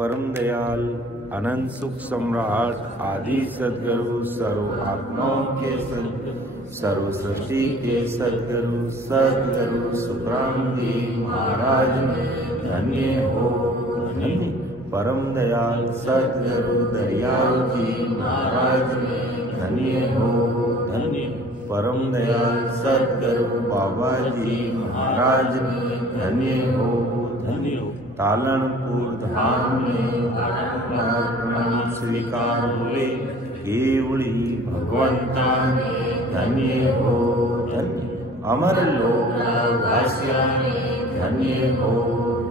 परम दयाल अनंत सुख सम्राट आदि सद्गुरु सर्व आत्माओं के सद्गुरु सर्व सृष्टि के सद्गुरु सद्गुरु सुखराम जी महाराज धन्य हो धन्य। परम दयाल सद्गुरु दयाल जी महाराज धन्य हो धन्य। परम दयाल सद्गुरु बाबा जी महाराज धन्य हो धन्य। तालनपुर धाम में प्रणाम स्वीकार हुए केवली भगवंता धन्य हो धन्य। अमर लोक वासिया धन्य हो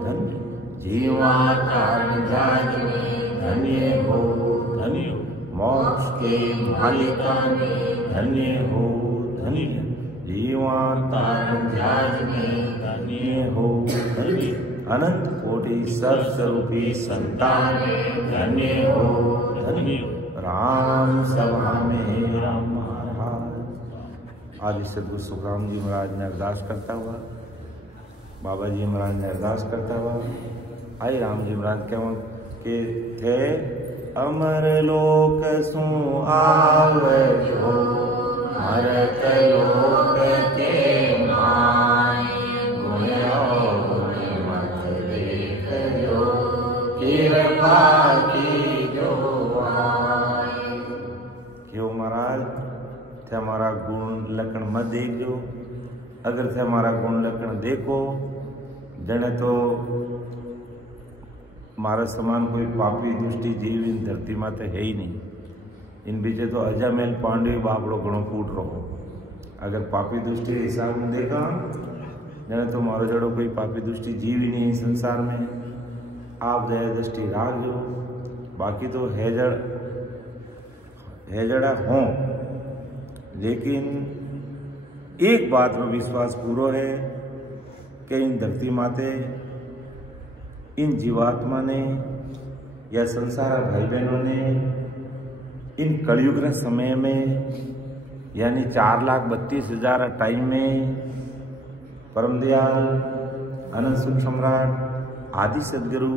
धन्य। जीवा काज धन्य हो धन्य। मोक्ष के मालिका धन्य हो धन्य। जीवा काज धन्य हो धन्य। अनंत कोटि सर्वस्वरूपी संतान धन्य हो धन्य। राम सभा में राम महाराज। आदि सद्गुरु सुखराम जी महाराज ने अरदास करता हुआ, बाबा जी महाराज ने अरदास करता हुआ, आई राम जी महाराज के थे अमर लोक सु आवो मरत लोक के क्यों महाराज थे हमारा गुण लक्षण मत देखो। अगर थे हमारा गुण लक्षण देखो जने तो हमारा समान कोई पापी दुष्टि जीव इन धरती में तो है ही नहीं। इन बीचे तो अजामेल पांडे बापड़ो घणो फूट रहो। अगर पापी दुष्टि हिसाब में देखा जने तो मारो जड़ो कोई पापी दुष्टि जीव ही नहीं संसार में। आप दया दृष्टि राखो। बाकी तो हेजड़ा हों, लेकिन एक बात में विश्वास पूरो है कि इन धरती माते इन जीवात्मा ने या संसार भाई बहनों ने इन कलयुग के समय में यानी 4,32,000 टाइम में परम दयाल अनंत सुख सम्राट आदि सद्गुरु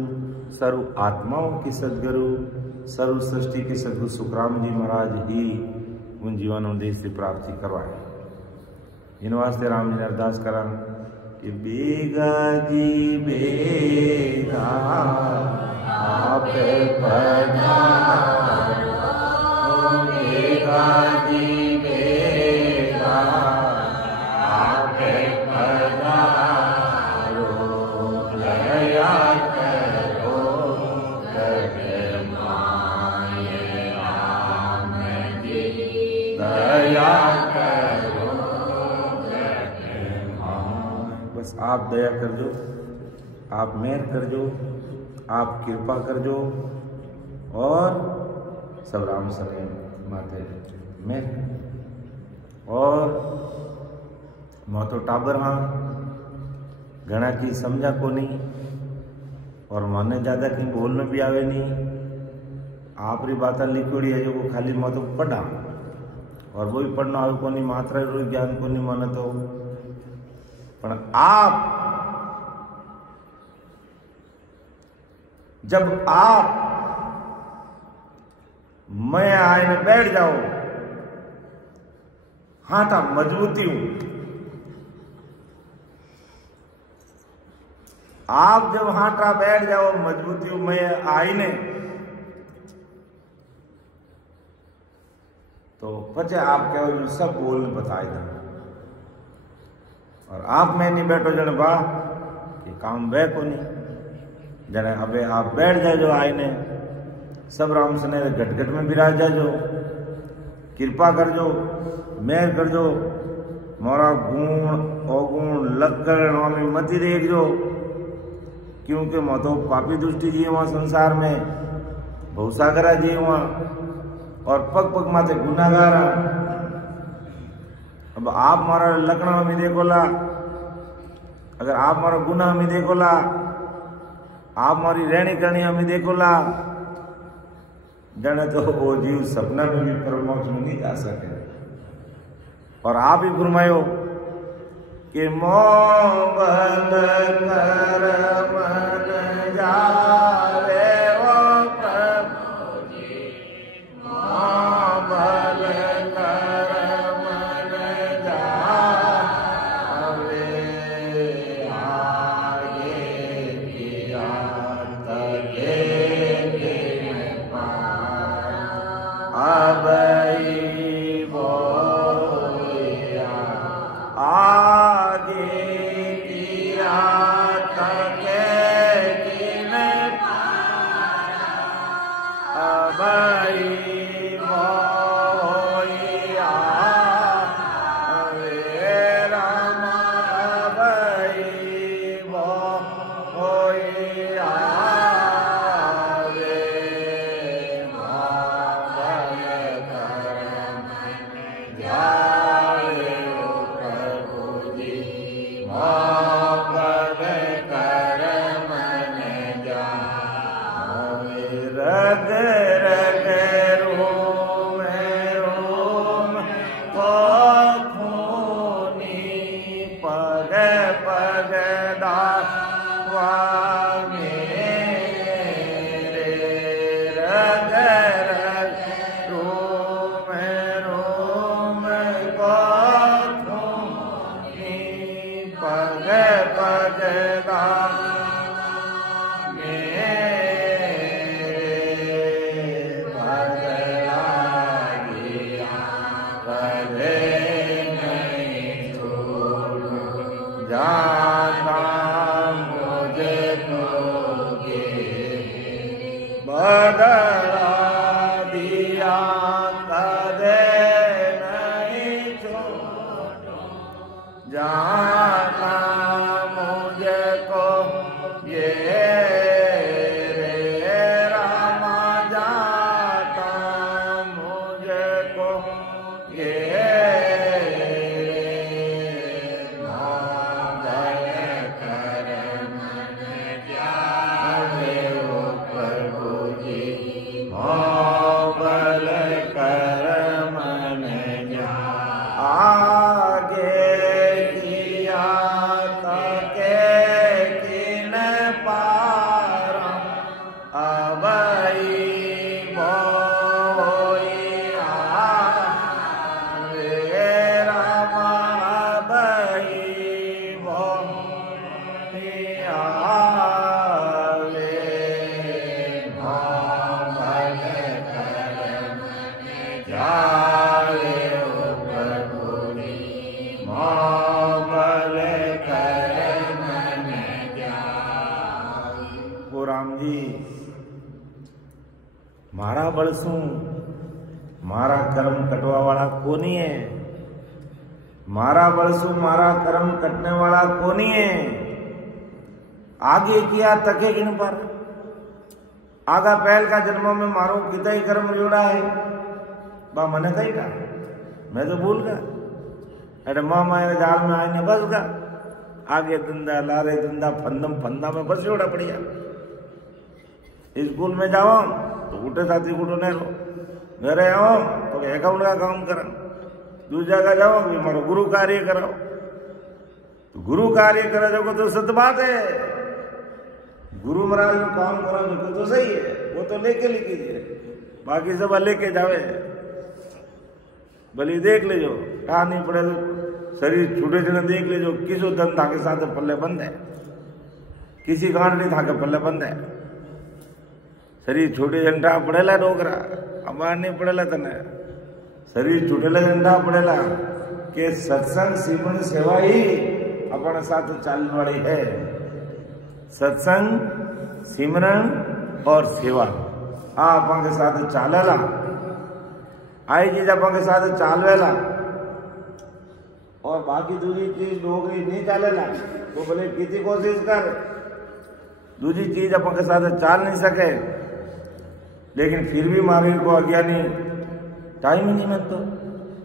सर्व आत्माओं के सद्गुरु सर्व सृष्टि के सद्गुरु सुखराम जी महाराज ही उन जीवनों देश से प्राप्ति करवाए। इन वास्ते राम जी ने अरदास करा कि बेगा जी बेगा आप पधारो, बेगा जी बेगा आप पधारो, दया करो माये राम जी, दया करो। बस आप दया कर दो, आप मेहर कर दो, आप कृपा कर दो और सब राम सने माते मेहर। और मोतो टाबर हाँ घना की समझा को नहीं और माने ज्यादा कहीं बोलने भी आवे नहीं। आप री बात लिखोड़ी है जो वो खाली मतो पढ़ा और वो भी पढ़ना आवे को नहीं, मात्रा रो ज्ञान को नहीं माने तो। पर आप जब आप मैं आईने बैठ जाओ हाँ था मजबूती हूं। आप जब हाथा बैठ जाओ मजबूती हूं मैं आईने तो बच्चे आप क्या जो सब बोल बताए दें। और आप मैं नहीं बैठो जने बा ये काम वे को नहीं जने अबे आप बैठ जाए जो आईने सब राम सने घट घट में विराज जाओ, कृपा कर जो मेहर कर जो मोरा गुण अवगुण लक्षण हमें मती देख जो। क्योंकि मैं तो पापी दुष्टि जी वहां संसार में भवसागरा जी वहां और पग पग माथे गुनागारा। अब आप मारा लखना में देखोला, अगर आप मारा गुनाह में देखोला, आप मारी रहनी करनी में देखोला जने तो वो जीव सपना में भी परमोक्ष में नहीं जा सके। और आप ही फरमायो कि मोंगल कर मन जावे वो बदला दिया कदे नहीं छोड़ो, जाना मुझको ये रे रामा जाता मुझको ये मारा बळसू मारा कर्म कटवा वाला कोनी है, मारा बळसू मारा कर्म कटने वाला कोनी है। आगे किया तके किन पर, आगा पहल का जन्म में मारो कितना ही कर्म जोड़ा है बा मने कही का मैं तो भूल गया। अरे माँ मारे जाल में आए ने बस गा आगे धंधा लारे धंधा फंदम फंदा में बस जोड़ा बढ़िया। स्कूल में जाओ तो उठे साथी उठो नहीं रो, घरे आओ तो अकाउंट का काम करा, दूसरी जगह जाओ भी मारो गुरु कार्य कराओ। तो गुरु कार्य करा जो तो सत्य बात है, गुरु महाराज जो काम करा जो तो सही है, वो तो लेके लीजिए, बाकी सब लेके जावे भले देख ले जो कहा नहीं पड़े तो शरीर छूटे जगह देख ले जो किसो धन था के साथ पल्ले बंद है, किसी गांठ नहीं था के पल्ले बंद है। शरीर छोटे झंडा पड़ेला डोकरा अबार नहीं पड़ेला तने शरीर छूटेला झंडा पड़ेला के सत्संग सिमरन सेवा ही अपने साथ चालने वाली है। सत्संग सिमरन और सेवा आप के साथ चालेला, आई चीज आप के साथ चालवेला और बाकी दूसरी चीज डोगरी नहीं चालेला तो भले किसी कोशिश कर, दूसरी चीज अपन के साथ चाल नहीं सके। लेकिन फिर भी मारे को अज्ञानी टाइम ही नहीं मिलता,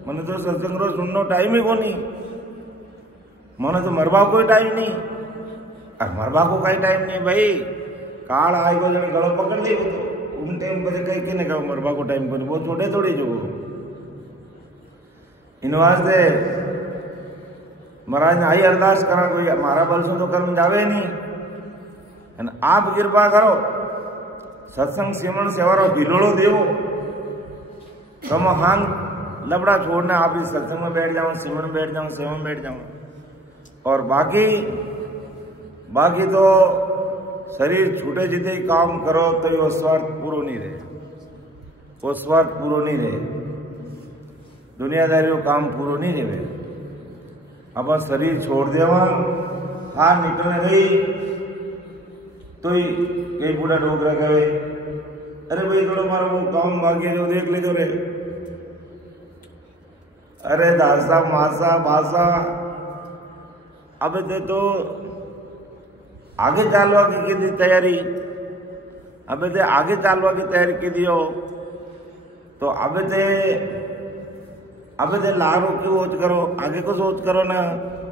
मैंने तो सत्संग रो सुननो टाइम ही को नहीं, मैंने तो मरबा कोई टाइम नहीं, और मरबा को कई टाइम नहीं भाई। काल आए को जने गलो पकड़ ली वो तो उन टाइम पर कहीं के नहीं कहो मरबा को टाइम को नहीं, वो छोटे थोड़ी जो इन वास्ते महाराज ने आई अरदास करा कोई हमारा बलसों तो कर्म जावे नहीं, आप कृपा करो सत्संग सिमरन सेवा रो भिलोड़ो देवो तो मैं हान लबड़ा छोड़ने आप इस सत्संग में बैठ जाऊं, सिमरन में बैठ जाऊं, सेवा में बैठ जाऊं। और बाकी तो शरीर छूटे जितने ही काम करो तो वो स्वार्थ पूरा नहीं रहे, वो स्वार्थ पूरा नहीं रहे, दुनियादारी वो काम पूरा नहीं रहे। अब शरीर छोड़ देवा हार निकलने गई तो ही कई बूढ़ा डोकरा कहे अरे भाई थोड़ा मारो वो काम भाग्य जो देख ले जो रे, अरे दासा मासा बासा अब तो आगे चालवा की दी तैयारी, अब आगे चालवा की तैयारी की दियो तो अब लारो की सोच करो, आगे को सोच करो ना,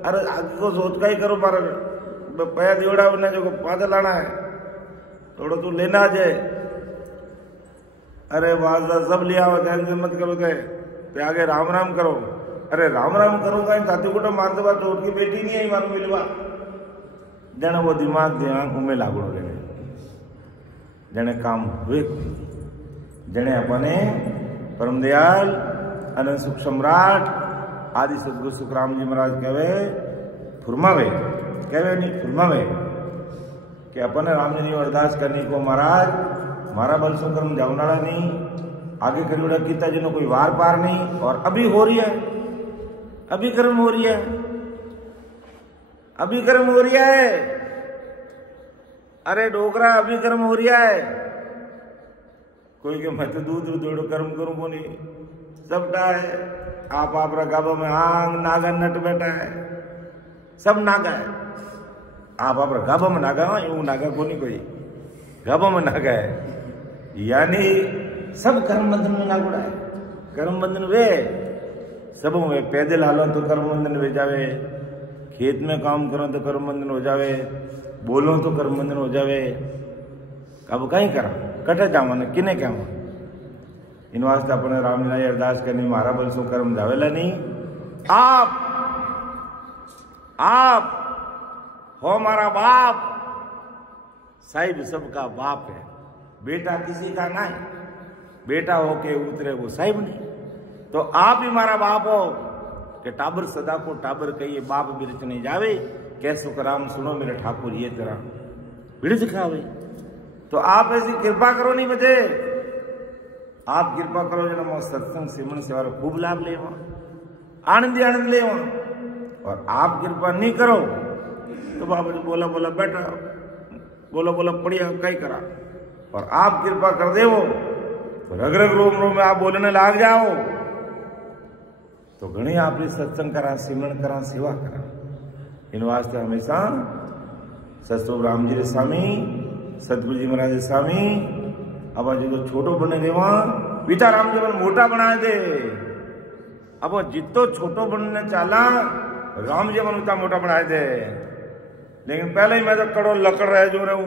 अरे आगे को सोच का ही करो, पर पैया दिवड़ा उन्हें जो पादल लाना है थोड़ा तू लेना जाए। अरे वाजा सब लिया हो टेंशन मत करो ते आगे राम राम करो, अरे राम राम करूंगा ताती को मार दे चोट की बेटी नहीं आई मारू मिलवा जने वो दिमाग उमे लागू ले जने काम हुए जने अपने परम दयाल अनंत सुख सम्राट आदि सदगुरु सुखराम जी महाराज कहवे फुरमावे, कहवे नहीं फुरमावे कि अपने राम जी ने अरदास करनी को महाराज मारा बल सो कर्म जावनाड़ा नहीं, आगे करूड़ा किता जिन्हों कोई वार पार नहीं, और अभी हो रही है, अभी कर्म हो रही है, अभी कर्म हो रहा है। अरे डोकरा अभी कर्म हो रहा है, कोई के मैं तो दूध दोड़ो कर्म करूं को नहीं सबटा है आप गाबा में आंग नागा नट बैठा है सब नागा है आप गाबा में नागा यूं नागा को नहीं कोई गाबा में नागा है यानी सब कर्म बंधन में नागुड़ा है। कर्म बंधन वे सब वे पैदल हालो तो कर्म बंधन वे जावे, खेत में काम करो तो कर्म बंधन हो जावे, बोलो तो कर्म बंधन हो जावे। अब कहीं करा कटे जावा ने किने क्या इन वास्ते अपने रामलीला अरदास करनी मारा बल सो कर्म जावेला नहीं। आप हो मारा बाप, साहिब सबका बाप है, बेटा किसी का नहीं, बेटा होके उतरे वो साहिब नहीं। तो आप ही मारा बाप हो कि टाबर सदा को टाबर कहिए बाप बिरच नहीं जावे, कैसो कराम सुनो मेरे ठाकुर ये तरह बिरच खावे। तो आप ऐसी कृपा करो नहीं बचे, आप कृपा करो जो ना सत्संग सिमरन सेवा खूब लाभ ले आनंद आनंद ले। और आप कृपा नहीं करो तो बाबा जी बोला बोला बैठा बोला बोला पढ़िया कहीं करा। और आप कृपा कर दे वो तो रग रग रोम रोम में आप बोलने लाग जाओ तो घनी आप सत्संग करा सिमरन करा सेवा करा। इन वास्ते हमेशा सतसंग राम जी स्वामी सतगुरु जी महाराज स्वामी अब जो छोटो बने रेवा पिता राम जी मोटा बनाए दे। अब जितो छोटो बनने चाला राम जी मन मोटा बनाए दे। लेकिन पहले ही मैं तो कड़ो लकड़ रह जो रहूं,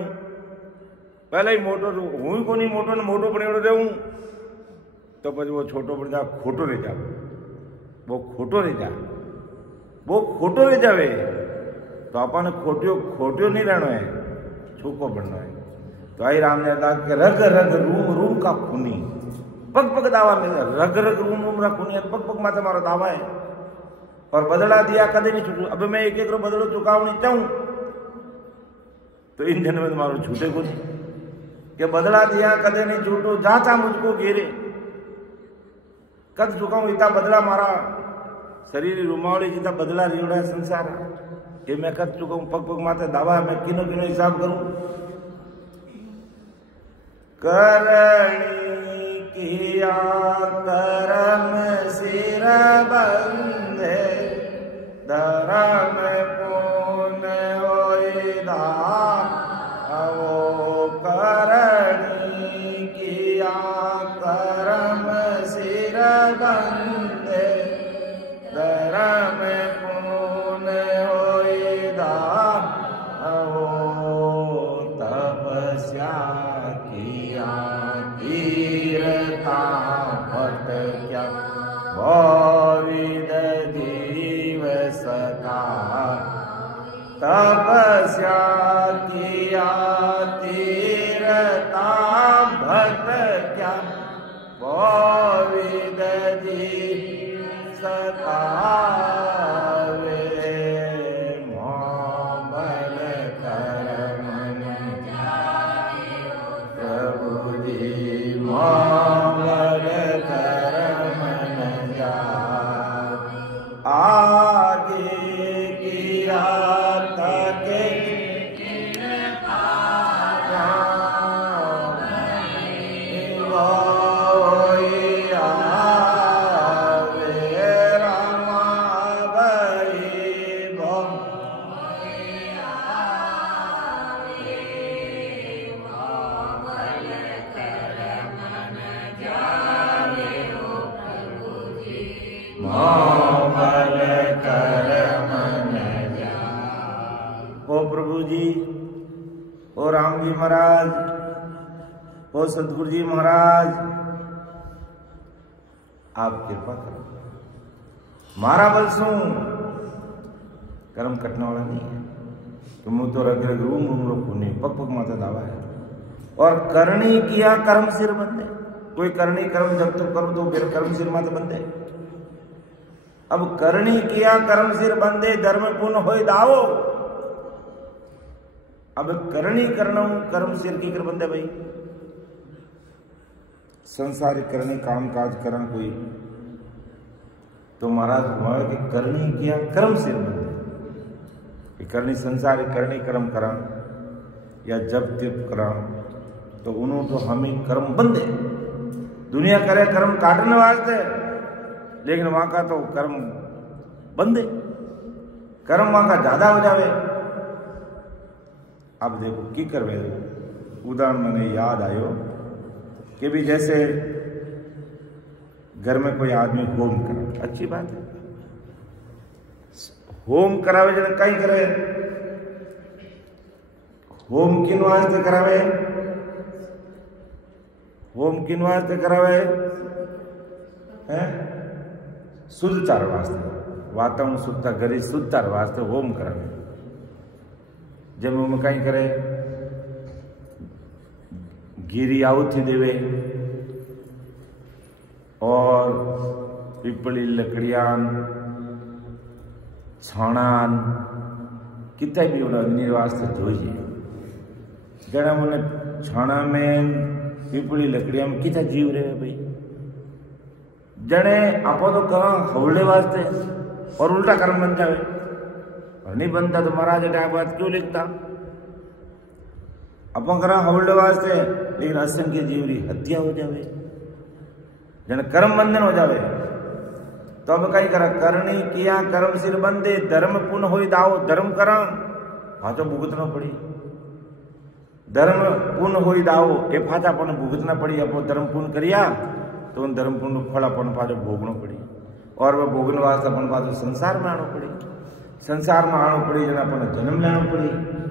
पहले ही मोटो हूं को नहीं मोटो ने मोटो बने रहूं तो પછી वो छोटो बन जा खोटो रह जा, वो खोटो रह जा, वो खोटो रह जावे। तो अपन खोटियो नहीं रहना है, छोको बनना है। तो आई राम ने कहा कि रग रग रूम रूम का खूनी पग पग दावा में रग रग रूम रूम का खूनी पग पग माथे मारो दावा है। और बदला दिया कदे नहीं छूटू, अब मैं एक एक बदलो चुकाव नहीं चाहूं तो इन जन्म में मारो छूटे कुछ कि बदला दिया कदे नहीं छूटू, जाता मुझको घेरे कद चुकाऊं इतना बदला मारा शरीर रुमावली जितना बदला रियोड़ा है संसार ये मैं कद चुकाऊं। पग पग माते दावा मैं किनो किनो हिसाब करूं। करणी किया करम सिर बंधे धर्म पुण्य होई वो करणी किया करम सिर बंधे धर्म पुण्य होई वो तपस्या किया तीरता भटक्या विद जीव सता। तपस्या किया तीरता भटक्या विद जीव सता। ओ राम जी महाराज, ओ सतगुरु जी महाराज, आप कृपा करो। मारा बलसू कर्म कटने वाला नहीं है तो मुंह तो रग रग रूम रूम रोक नहीं पग पग माता दावा है। और करनी किया कर्म सिर बंदे, कोई करनी कर्म जब तक करो तो फिर कर्म सिर माता बंदे। अब करनी किया कर्म सिर बंदे धर्म पुण्य होए दावो। अब करनी करना कर्म सिर की कर बंदे भाई संसारिक करने काम काज करा कोई तो महाराज हमारे की करनी किया कर्म सिर बंदे। करनी संसारिक करनी कर्म करा या जब तिप करा तो उन्होंने तो हमें कर्म बंदे दुनिया करे कर्म काटने वास्ते, लेकिन वहां का तो कर्म बंद है, कर्म वहां का ज्यादा हो जावे। अब देखो की करवे, उदाहरण मैंने याद आयो कि भी जैसे घर में कोई आदमी होम करे, अच्छी बात है, होम करावे जने कई करे, होम किन वास्ते करावे, होम किन वास्ते करावे है, शुद्धता वास्ते, वातावरण शुद्धता, घरी शुद्धता वास्ते होम करावे। जब हम कहीं करे गिरी आहुति देवे और पीपली लकड़ियान छाणान कितना भी अग्नि वास्ते जोईए। जरा मैंने छाणा में पीपली लकड़िया में कितना जीव रहे भाई, जने आपो तो कहा हवड़े वास्ते और उल्टा कर्म बन जावे, और नहीं बनता तो महाराज एटा बात क्यों लिखता। अपन करा हवड़े वास्ते, लेकिन असंख्य जीव री हत्या हो जावे, जने कर्म बंधन हो जावे। तो अब कई करा करनी किया कर्म सिर बंदे, धर्म पुण्य होई दाओ, धर्म करा हाँ तो भुगतना पड़ी, धर्म पुण्य होई दाओ ए फाचा अपन भुगतना पड़ी। अपन धर्म पुण्य करिया तो उन धर्म पुण्य फल अपन पाछो भोगनो पड़ी, और वह भोगने वास्ते अपन पाछो संसार में आनो पड़ी, संसार में आनो पड़ी जने अपन जन्म लेनो पड़ी,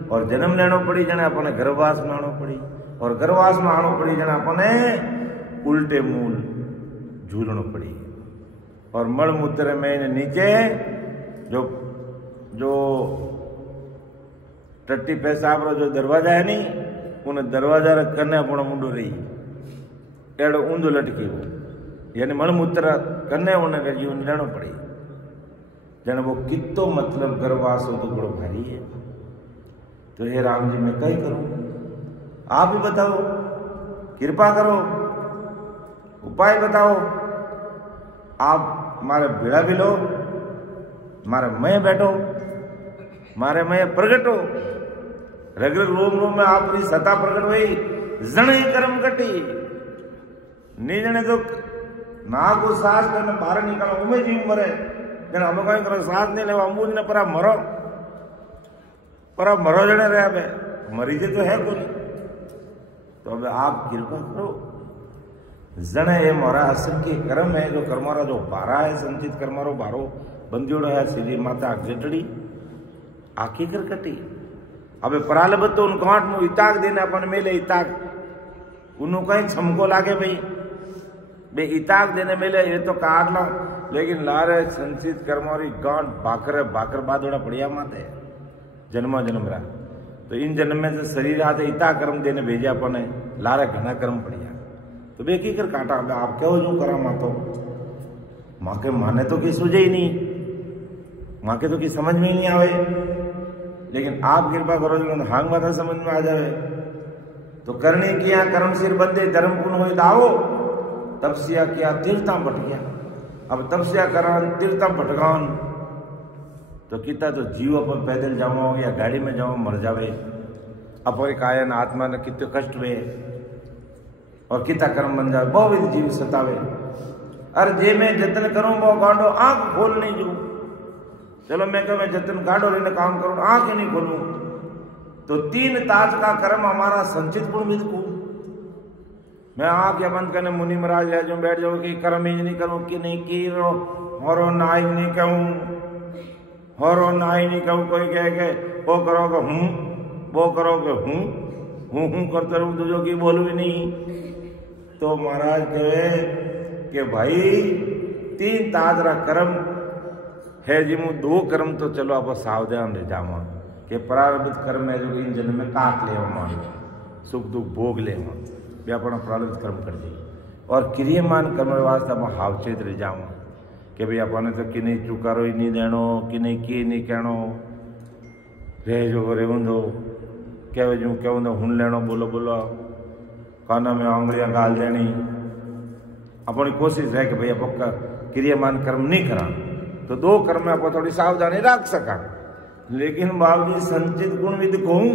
और जन्म लेनो पड़ी जने अपन गर्भवास में आनो पड़ी, और गर्भवास में आनो पड़ी जने अपने उल्टे मूल झूलनो पड़ी, और मल मूत्र में नीचे जो जो टट्टी पेशाब रो जो दरवाजा है नी, उन दरवाजा करने अपनो मुंडो रही एड़ो ऊंधो लटकी हो, यानी मलमूत्र करने उन्हें जीवन लेनो पड़ी। जन वो कितो मतलब गर्भवास हो तो बड़ो भारी है। तो हे राम जी मैं कई करूं, आप ही बताओ, कृपा करो, उपाय बताओ। आप मारे भेड़ा भी लो, मारे मैं बैठो, मारे मैं प्रगट हो, रग रग रोम रोम में आपकी सत्ता प्रकट हुई, जने कर्म कटी नहीं जने तो ना को सांस करने बाहर निकालो उमे जीव मरे, जने हम कहीं करो सांस नहीं लेवा अमूज ने पर मरो जने रहे बे मरीजे तो है कोई। तो अब आप कृपा करो, जने ये मोरा असंख्य कर्म है, जो कर्मारा जो बारा है, संचित कर्मारो बारो बंदियोड़ो है, सीधी माता गेटड़ी आखी कर कटी। अब प्रारब्ध तो उन कांट में इताक देने अपन मेले इताक उन्हों कहीं छमको लागे भाई बे इताक देने मेले ये तो काट लो, लेकिन लारे संचित कर्मोरी गांठ बाकर बाकर बादोड़ा पड़िया माते जन्मा जन्म रहा। तो इन जन्म में से शरीर आते इता कर्म देने भेजा अपने लारे घना कर्म पड़िया, तो बेकी कर काटा। आप क्यों जो करा मातो माँ के माने तो की सूझे ही नहीं, माँ के तो की समझ में ही नहीं आवे, लेकिन आप कृपा करो जो हांग माता समझ में आ जाए। तो करने किया कर्म सिर बंदे, धर्म पुण्य हो दाओ, तपस्या किया तीर्थां भटकिया। अब तपस्या करा तीर्थां भटकान तो कितना तो जीव अपन पैदल जाओ या गाड़ी में जाओ मर जावे, अपन कायन आत्मा ने कितने कष्ट वे और कितना कर्म बन जाए, बहुत जीव सतावे। अरे जे मैं जतन करूं वो गांडो आंख खोल नहीं जू, चलो मैं कहूँ मैं जतन गाड़ो लेने काम करूं आंख ही नहीं खोलूं, तो 3 ताज का कर्म हमारा संचित गुण मिलकू। मैं आंख या बंद करने मुनि महाराज ले जाऊं बैठ जाऊं कि कर्म ही नहीं करूं कि नहीं की रो होरो ना ही नहीं कहूं, होरो ना ही नहीं कहूं। कोई कह के वो करोगे हूं, वो करोगे हूं करते रहूं दूजों की बोलू ही नहीं। तो महाराज कहे कि भाई 3 ताजरा कर्म है जी मुँह 2 कर्म तो चलो आप सावधान रह जावा कि प्रारब्ध कर्म है जो इन जन्म में काट ले मान सुख दुख भोग ले वे अपना प्रारब्ध कर्म कर दे, और क्रियमान कर्म वास्ते आप हावचेत रह जावा कि भाई अपने तो कि नहीं चुकारो ही नहीं देनो कि नहीं की नहीं कहनो रह जो रेवंदो कह जो कहूँ हूं लेनो बोलो बोलो काना में आंगलियां गाल देनी। अपनी कोशिश है कि भाई आप क्रियमान कर्म नहीं करा तो 2 कर्म में आप थोड़ी सावधानी रख सका। लेकिन बाबू संचित गुण विद कहूं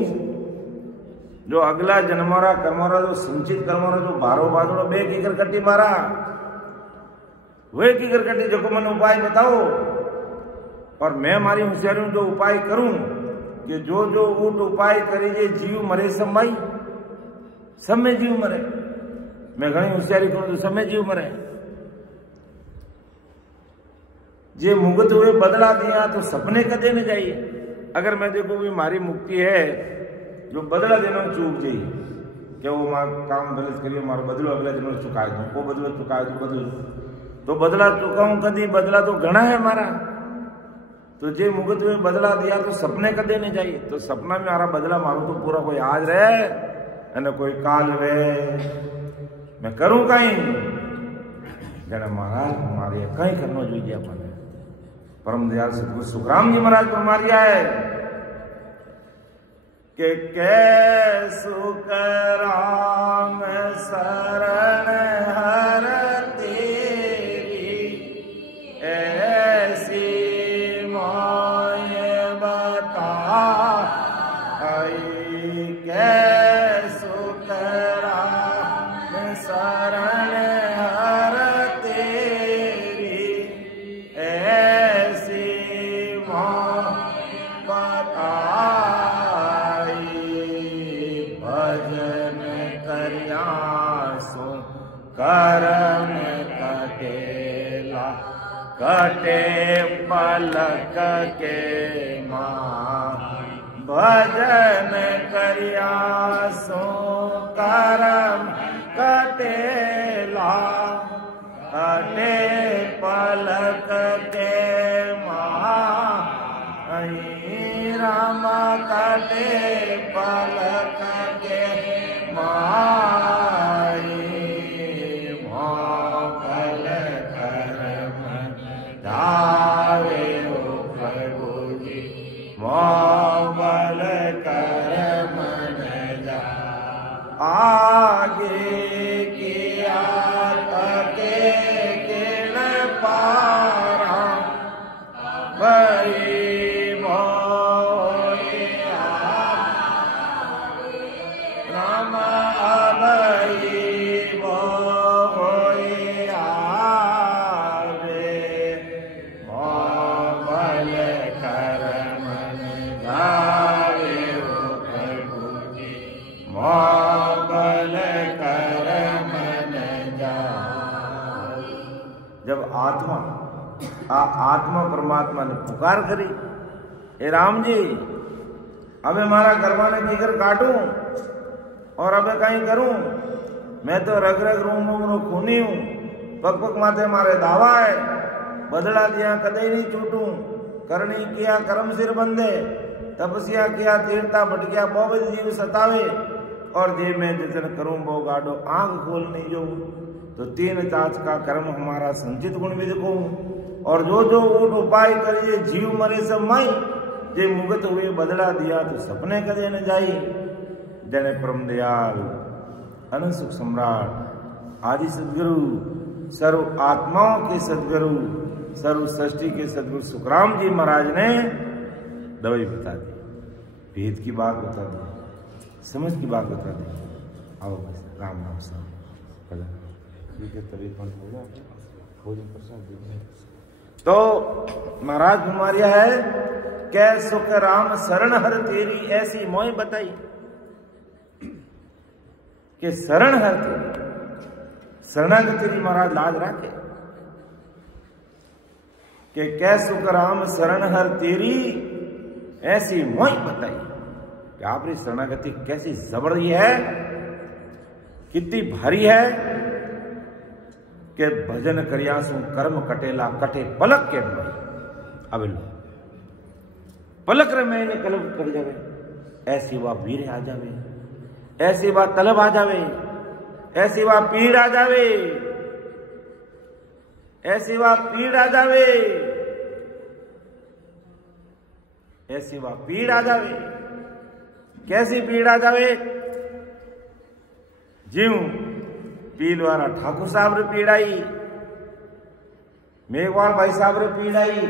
जो अगला जन्मारा कर्मारा जो संचित कर्मारा जो बारो बादड़ो बे की करकटी मारा वे की करकटी जो को मैंने उपाय बताओ और मैं मारी होशियारी जो उपाय करूं कि जो जो ऊट उपाय करीजे जीव मरे समय सब में जीव मरे। मैं घनी होशियारी करूं तो सब में जीव मरे। जे मुगत हुए बदला दिया तो सपने कदे न जाइए। अगर मैं देखो भी मारी मुक्ति है जो बदला देना चूक जाइए क्या वो काम गलत करिए मारो बदलो अगला जन्म चुका दूं वो बदलो चुका दूं बदलो तो बदला चुकाऊं कदी बदला तो घना है हमारा। तो जे मुगत हुए बदला दिया तो सपने कदे नहीं जाइए। तो सपना में मारा बदला मारो तो पूरा कोई आज रहे न कोई काल रहे मैं करूं कहीं जरा महाराज मारे कहीं करना જોઈએ अपन परम दयाल सतगुरु सुखराम जी महाराज पर मारिया है कि कै सुख राम शरण हर तेरी ऐसी माय बता कै सुख राम शरण हर तेरी ऐसी माय बता करम कटेला कटे पलक के मां भजन करिया सो करम कटेला कटे पलक के मां राम कटे पलक के मां आगे किया तके किण पारा भई मोया राम भई मोया रे मोबल कर मन जावे प्रभु जी जब आत्मा परमात्मा ने पुकार करी हे राम जी अबे मारा गरबा ने कीकर काटूं और अबे कहीं करूं मैं तो रग रग रूम खूनी हूं पग पग माथे मारे दावा है बदला दिया कदे नहीं छूटूं करनी किया कर्म सिर बंदे तपस्या किया तीर्था भटकिया बहुत जीव सतावे और जे मैं जतन करूं वो गाडो आंख खोल नहीं जो तो 3 ताज का कर्म हमारा संचित गुण भी देखो और जो जो ऊट उपाय करिए जीव मरे सब माई जे मुगत हुए बदला दिया तो सपने कदे न जाई। जने परम दयाल अनंत सुख सम्राट आदि सदगुरु सर्व आत्माओं के सदगुरु सर्व सृष्टि के सदगुरु सुखराम जी महाराज ने दवाई बता दी भेद की बात बता दी समझ की बात बता दी। आओ बस राम नाम साहब तो महाराज बीमारिया है कै सुख राम शरण हर तेरी ऐसी मोह बताई कि शरण हर तेरी शरणागत तेरी महाराज लाज राखे कि कै सुख राम शरण हर तेरी ऐसी मोह बताई कि आपकी शरणागति कैसी जबरदस्त है कितनी भारी है कि भजन करियासु कर्म कटेला कटे पलक के भाई अब लो पलक रे मैंने कलम कर जावे ऐसी वह वीर आ जावे ऐसी वह तलब आ जावे ऐसी वह पीड़ आ जावे ऐसी वह पीड़ आ जावे ऐसी वह पीड़ आ जावे कैसी पीड़ आ जावे जीव पीलवारा ठाकुर साहब रे पीड़ाई मेघवाल भाई साहब रे पीड़ाई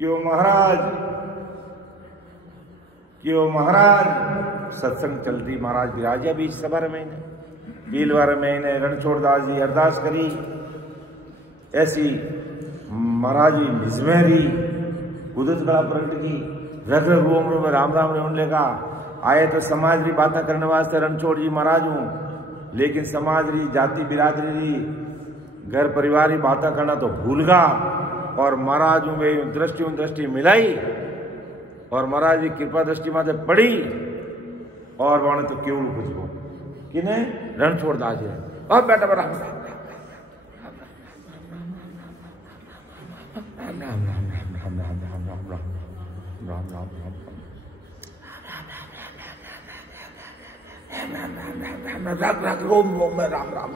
क्यों महाराज सत्संग चलती महाराज विराजा बीच सबर में बीलवार में ने रणछोड़दास जी अरदास करी। ऐसी महाराज जी निजमेरी उदित कला प्रकट की। रग रग रोम रोम राम राम ने उन लेगा आए तो समाज री बातें करने वास्ते रणछोड़ जी महाराज हूँ, लेकिन समाज री जाति बिरादरी री घर परिवार की बातें करना तो भूल गा। और महाराज हूँ वे दृष्टि मिलाई और महाराज की कृपा दृष्टि माते पड़ी और वहां तो क्यों कुछ हो किने रणछोड़दास जी अब बेटा बड़ा रोम रोम में राम राम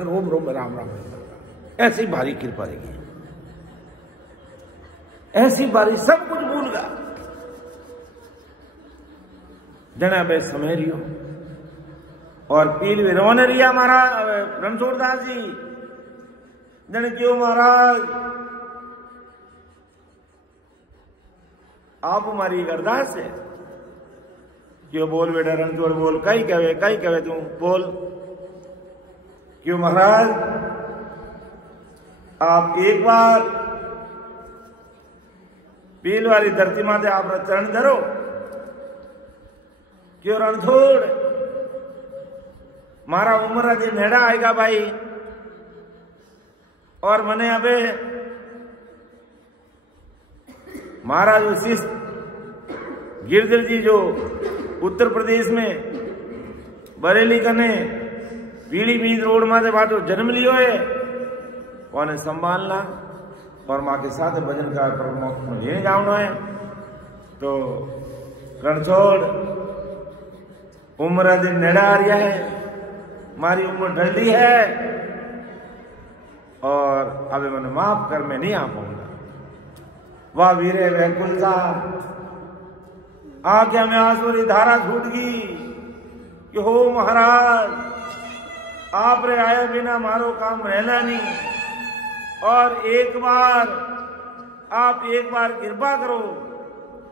रोम रोम में राम राम। ऐसी भारी कृपा रहेगी, ऐसी भारी सब कुछ भूल गया। जना बे समेरियो और पील वे रोने रिया महाराज रणछोड़दास जी जन क्यों महाराज आप हमारी अरदास है क्यों बोल बेटा रणछोड़ बोल कई कहे तू बोल क्यों महाराज आप एक बार पील वाली धरती माते आप चरण धरो क्यों रणछोड़ मारा उम्र जी नेड़ा आएगा भाई और मने अबे महाराज शिष्य गिरधर जी जो उत्तर प्रदेश में बरेली कने पीलीभीत रोड माते बाटो जन्म लियो है उन्हें संभालना और माँ के साथ भजन का प्रमुख लेने जाना है। तो रणछोड़ उम्र दिन नेड़ा आ रहा है, मारी उम्र ढलती है और अब मैंने माफ कर मैं नहीं आ पाऊंगा। वाह वीरे व्याकुल सा आंखें में आंसू की धारा छूट गई कि हो महाराज आप रे आए बिना मारो काम रहना नहीं और आप एक बार कृपा करो,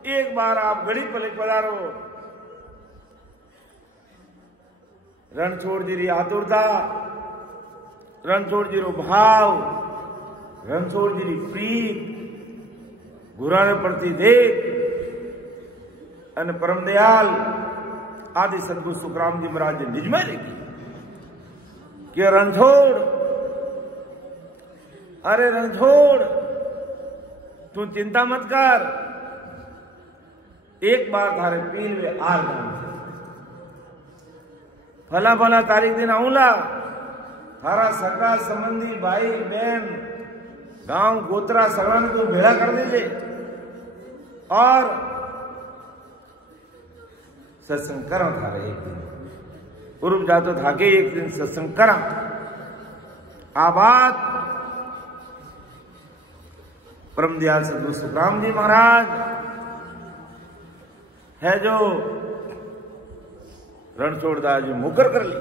एक बार आप गड़ी पले पधारो। रणछोड़ जी री आतुरता, रणछोड़ जी रो भाव, रणछोड़ जी री प्रीत गुराने प्रति देख अने परम दयाल आदि सदगुरु सुखराम जी महाराज ने निज में लिखी कि रणछोड़ अरे रणछोड़ तू चिंता मत कर, एक बार थारे पील में आ फला फला तारीख दिन आऊंगा, थारा सगा संबंधी भाई बहन गांव गोत्रा सगड़ा को भेड़ा कर दीजिए और सत्संग करो थारे एक दिन उर्व जातो थाके एक दिन सत्संग करा। आबाद परम दयाल सदगुरु सुखराम जी महाराज है जो रणछोड़दास जी मुकर कर ली।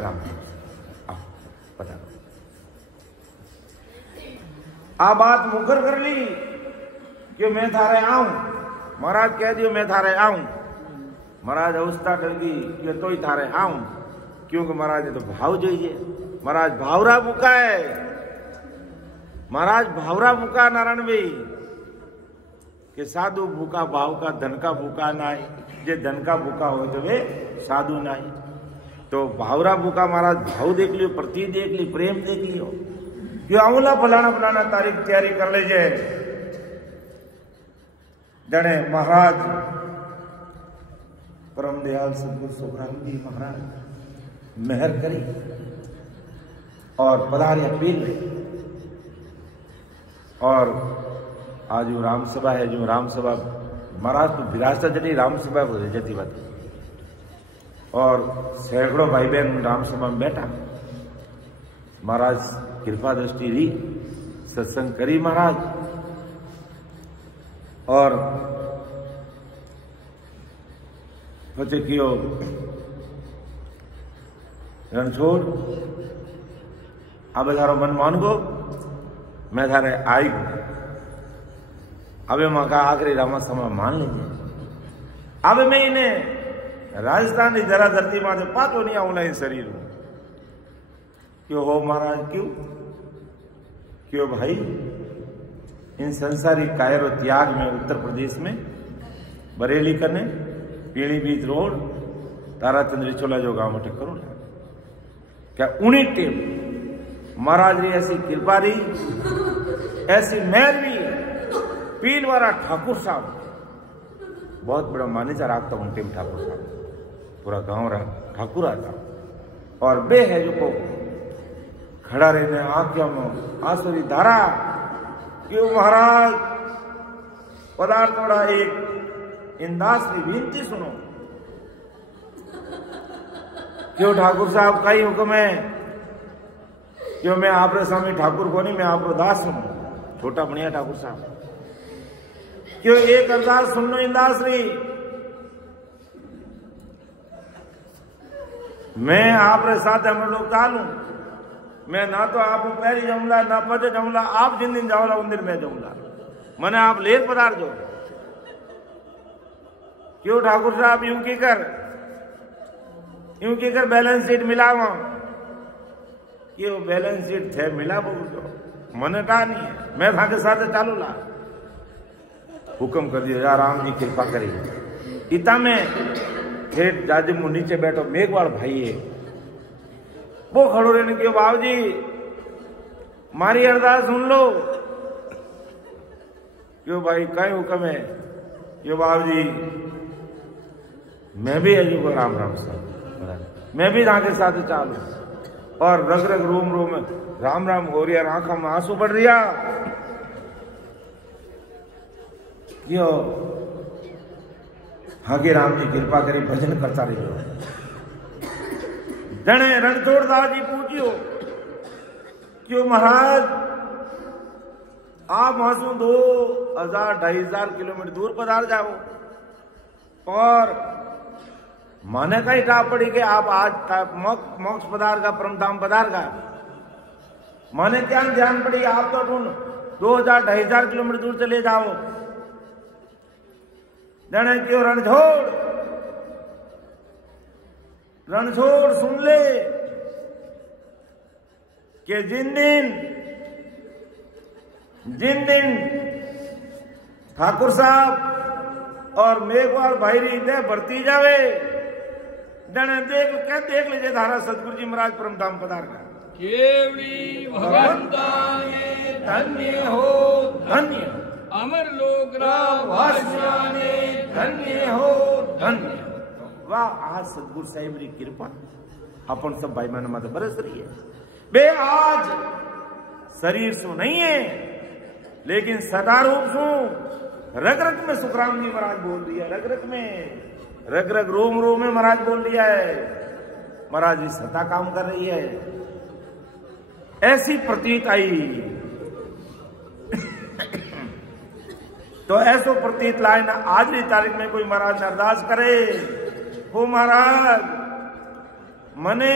राम पता आ बात मुकर कर ली कि मैं थारे आऊं, महाराज कह दियो मैं थारे आऊं। महाराज अवस्था कर गई कि तो ही थारे आऊं, क्योंकि महाराज ने तो भाव चाहिए। महाराज भावरा मुका है, महाराज भावरा मुका नारायण भाई कि साधु भूखा भाव का धन का भूखा ना है, जे धन का भूखा हो तो वे साधु ना है। तो भावरा भूखा महाराज भाव देख लियो, प्रति देख ली, प्रेम देख लियो क्यों आऊला फलाना फलाना तारीख तैयारी कर लीजिए। जने महाराज परम दयाल सदगुरु सुखराम जी महाराज मेहर करी और पधारिया पील और आज जो राम सभा है, जो राम सभा महाराज तो विरासत जटी राम सभा हो जती बात और सैकड़ों भाई बहन राम सभा में बैठा। महाराज कृपा दृष्टि दी, सत्संग करी महाराज और पचे कियो रणछोड़ अब थारो मन मान गो मैं थारे आई गो, अबे माँ का आखिरी रामा समय मान लीजिए। अब मैं इन्हें राजस्थान की जरा धरती माथे पातो नहीं आऊं नहीं शरीर में क्यों हो महाराज क्यों भाई इन संसारी कायर और त्याग में उत्तर प्रदेश में बरेली करने पीलीभीत रोड ताराचंद्र चोला जो गांव में टक्कर क्या उन्हीं टेम महाराज री ऐसी कृपा रही ऐसी मेहर भी है पील वाला ठाकुर साहब बहुत बड़ा मान्यता रखता हूं टेम ठाकुर साहब पूरा गांव रहा ठाकुर आता और बे है जो को खड़ा रहने आंखों में आंसू धारा क्यों महाराज पदार्थ थोड़ा एक इंदास की विनती सुनो क्यों ठाकुर साहब का ही हुक्म है क्यों मैं आप स्वामी ठाकुर को नहीं मैं आप दास हूं छोटा बढ़िया ठाकुर साहब क्यों एक अरदास सुन लो इंदास री मैं आप साथ हम लोग चालू मैं ना तो आप पैरी जाऊंगा ना पद जाऊंगा आप जिन दिन जाओला उन दिन मैं जाऊंगा मैंने आप लेर पदार्थ दो क्यों ठाकुर साहब यूं की कर बैलेंस शीट मिलावा क्यों बैलेंस शीट थे मिला बोल दो मने टा नहीं है मैं था के साथ चालू ला हुक्म कर दिया यार राम जी कृपा करी इता में खेत जाजी मुंह नीचे बैठो मेघवाड़ भाई है वो खड़ो रहने क्यों बाबू जी मारी अरदास सुन लो क्यों भाई कई हुक्म है क्यों बाबू जी मैं भी अजू को राम राम साहब मैं भी यहाँ के साथ चालू और रग रग रोम रोम राम राम हो रहा आंखों में आंसू पड़ रिया क्यों हागे राम जी कृपा करी भजन करता रहियो जने रणछोड़ दास जी पूछियो क्यों महाराज आप वहां से 2000-2500 किलोमीटर दूर पधार जाओ और माने का ही टाप पड़ी कि आप आज मोक्ष पदार का परम धाम पदार का माने क्या ध्यान पड़ी आप तो 2000-2500 किलोमीटर दूर चले जाओ जने क्यों रणछोड़ सुन ले कि जिन दिन ठाकुर साहब और मेघवाल भाई री दे बढ़ती जावे जने देख लीजिए धारा सतगुरु जी महाराज परम धाम पधार का केवड़ी भगवंता ने धन्य हो धन्य अमर लोक वासिया ने धन्य हो धन्य वाह आज सतगुरु साहिब री कृपा अपन सब भाई मान माते बरस रही है बे आज शरीर सु नहीं है लेकिन सदा रूप सु रग रग में सुखराम जी महाराज बोल दिया रग रग रोम रोम में महाराज बोल दिया है महाराज जी सदा काम कर रही है ऐसी प्रतीत आई तो ऐसो प्रतीत लाए ना आज की तारीख में कोई महाराज अरदास करे हो महाराज मने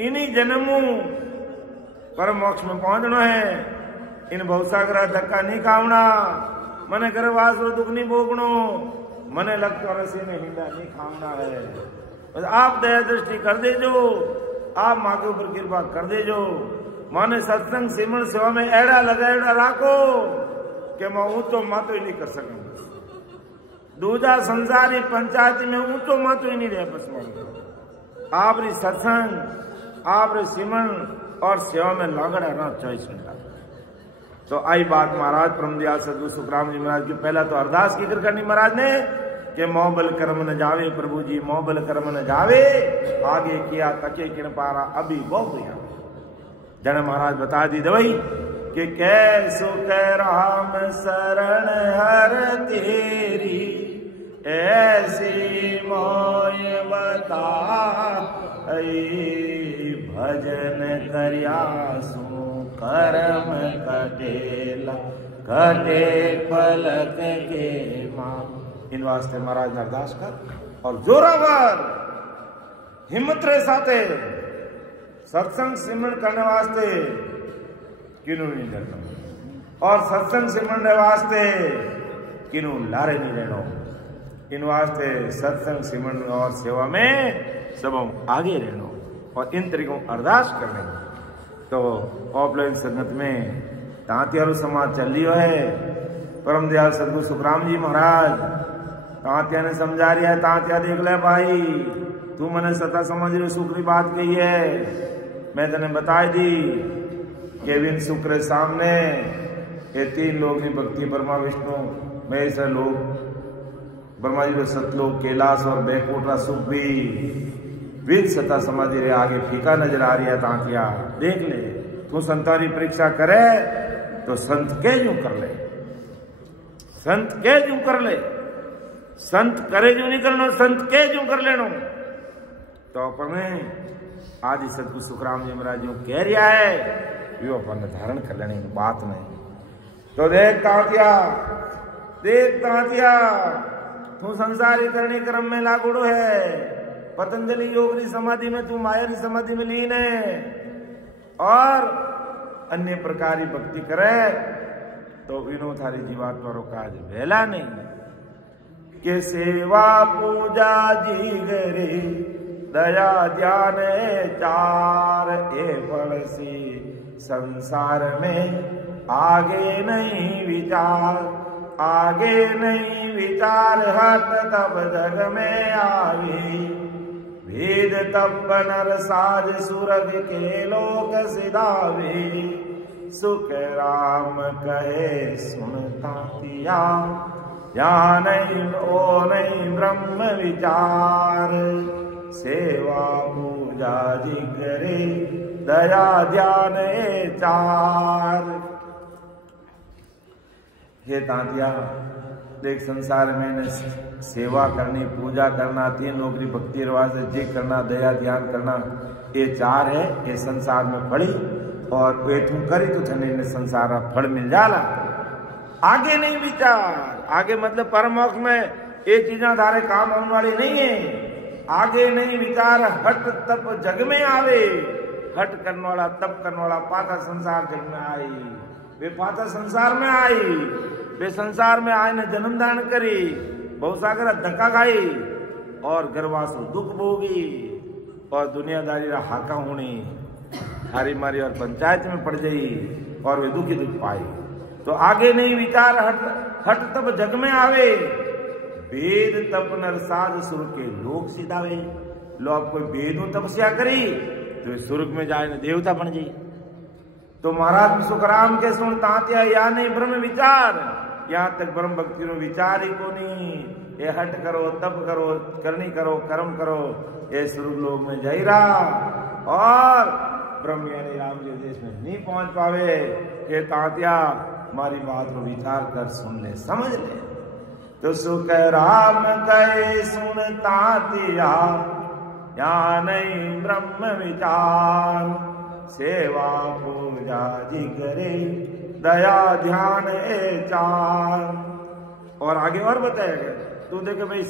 इन्हीं जन्मों पर मोक्ष में पहुंचना है इन भवसागर धक्का नहीं खावना मने गर्भवास रो दुख नहीं भोगनो मने लगता रसी में हिंदा नहीं खावना है बस आप दया दृष्टि कर देजो आप माँ के ऊपर कृपा कर देजो माने सत्संग सिमरण सेवा में एड़ा लगा राखो कि मैं ऊंचो मातो ही नहीं कर सकूंगा दूजा संसारी पंचायत में ऊंचो मातो ही नहीं रह बस आप री सत्संग आप री सिमरण और सेवा में लागड़ा ना 24 घंटा तो आई बात महाराज परमदयाल सदगुरु सुखराम जी महाराज की पहला तो अरदास की करनी महाराज ने कि मोबल कर्म न जावे प्रभु जी मोबल कर्म न जावे आगे किया तके किन पारा अभी बहुत यहाँ जन महाराज बता दी दवाई कि कैसो कह राम शरण हर तेरी ऐसी मोय बता भजन करियासु कर्म कटेला कटे पलक के मां इन वास्ते महाराज ने अरदास कर और जोरावर हिम्मत रे साथे सत्संग सिमरण करने वास्ते किनू नहीं डरना और सत्संग सिमरण वास्ते किनू लारे नहीं रहना इन वास्ते सत्संग सिमरन और सेवा में सब हम आगे रहना और इन तरीकों अरदास करने। तो ऑफलाइन संगत में तांतियारू समाज चल रही है। परम दयाल सदगुरु सुखराम जी महाराज तांतिया ने समझा रही है, तांतिया देख ले भाई, तू मैंने सता समझ रही सुख की बात कही है, मैं तेने बता दी कि बिन शुक्र सामने ये तीन लोग की भक्ति ब्रह्मा विष्णु महेश लोग, ब्रह्मा जी सतलोक कैलाश और बैकुंठ सुख भी विद सता समाधि रे आगे फीका नजर आ रही है। तांतिया देख ले, तू संतानी परीक्षा करे तो संत के यूं कर ले, संत के यूं कर ले, संत करे जो नहीं करना, संत के यूं कर लेना। तो अपने आदि सतगुरु सुखराम जी महाराज जो कह रहा है वो अपन धारण कर लेने की बात नहीं। तो देख तांतिया, देख तांतिया, तू संसारी करनी क्रम में लागूड़ो है। पतंजलि योग समाधि में तू माया समाधि में लीन है और अन्य प्रकार की भक्ति करे तो इनो थारी जीवात्मा रो काज वेला नहीं। के सेवा पूजा जी गरे दया ध्यान चार ए फल सी संसार में आगे नहीं विचार, आगे नहीं विचार हट तब जग में आवे। वेद तब नर साज सुरग के लोक सिधावे। सुख राम कहे सुनता तिया, या नहीं ओ नहीं ब्रह्म विचार। सेवा पूजा जिगरे दया ध्यान चार। हे तांतिया देख, संसार में सेवा करनी, पूजा करना, तीन नौकरी भक्ति रिवाज जे करना, दया ध्यान करना, ये चार है। ये संसार में पड़ी और वे तू करी तो थने संसार फल मिल जाला। आगे नहीं विचार, आगे मतलब परमोक्ष में ये चीजें धारे काम होने वाली नहीं है। आगे नहीं विचार हट तप जग में आवे। हट करने वाला तप करने वाला पाता संसार जग में आई। वे पाता संसार में आई, वे संसार में आए ने जन्म दान करी, बहुसागर धक्का खाई और गर्वासु दुख भोगी और दुनियादारी रा हाका होनी हारी मारी और पंचायत में पड़ गई और वे दुखी दुख पाई। तो आगे नहीं विचार हट तब जग में आवे। वेद तप नर साध सुर के लोग सिधावे। लो अब कोई वेद तपस्या करी तो सुर्ग में जाए न देवता बन जाई। तो महाराज सुखराम के सुन तांतिया या नहीं ब्रह्म विचार, यहाँ तक ब्रह्म भक्ति नो विचार ही को नहीं। ये हट करो, तप करो, करनी करो, कर्म करो, ये स्वर्ग लोक में जाई रहा और ब्रह्म यानी राम जी देश में नहीं पहुंच पावे। ये तांतिया हमारी बात को विचार कर सुन ले, समझ ले। तो सुख राम कहे सुन तांतिया, या नहीं ब्रह्म विचार। सेवा पूजा जिगरे दया ध्यान चार। और आगे और बताएगा, तू देखे भाई